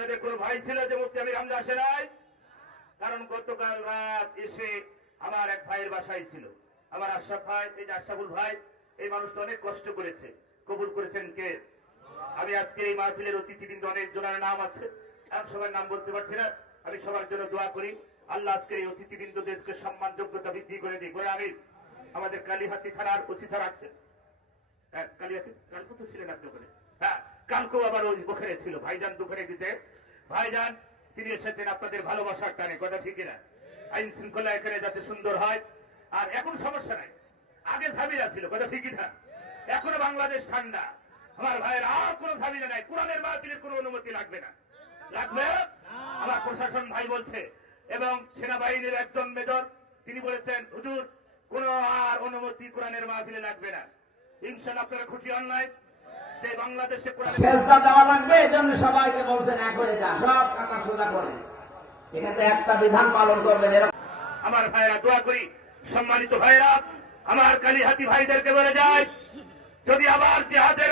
আপনাদের কোনো ভাই ছিল যে মুফতি আমির হামজা আসে নাই? কারণ গতকাল রাত এসে আমার এক ভাইয়ের বাসায় ছিল। আমার আশরাফ ভাই, এই যে আশরাফুল ভাই, এই মানুষটা অনেক কষ্ট করেছে। কবুল করেছেন কে? আমি আজকে এই মাহফিলের অতিথিবৃন্দ অনেক জনের নাম আছে। আমি সবার নাম বলতে পারছি না। আমি সবার জন্য দোয়া করি। আল্লাহ আজকে এই অতিথিবৃন্দদেরকে সম্মান যোগ্যতা বৃদ্ধি করে দিই করে আমি আমাদের কালীহাতি থানার ওসি স্যার আছেন। হ্যাঁ কালিয়াতে কালকে তো ছিলেন কালকেও আবার ওই ওখানে ছিল, ভাইজান দোকানে দিতে। ভাইজান, তিনি এসেছেন আপনাদের ভালোবাসার টানে, কথা ঠিক না আইন শৃঙ্খলা এখানে যাতে সুন্দর হয়। আর এখন সমস্যা নাই। আগে ঝামেলা ছিল, কথা ঠিকই না এখনও বাংলাদেশ ঠান্ডা। আমার ভাইয়ের আর কোনো ঝামেলা নাই। কোরআনের মাহফিলের কোনো অনুমতি লাগবে না। লাগবে? আমার প্রশাসন ভাই বলছে, এবং সেনাবাহিনীর একজন মেজর, তিনি বলেছেন, হুজুর, কোন আর অনুমতি কোরআনের মাহফিলে লাগবে না। ইনশাল্লাহ আপনারা খুশি হন নাই? সেজদা দেওয়া লাগবে এই জন্য সবাইকে বলছেন এক হয়ে যা সব কাটা সোজা করে। এখানে একটা বিধান পালন করবেন এরকম। আমার ভাইরা দোয়া করি সম্মানিত ভাইরা আমার কালীহাতি ভাইদেরকে বলে যায় যদি আবার জেহাদের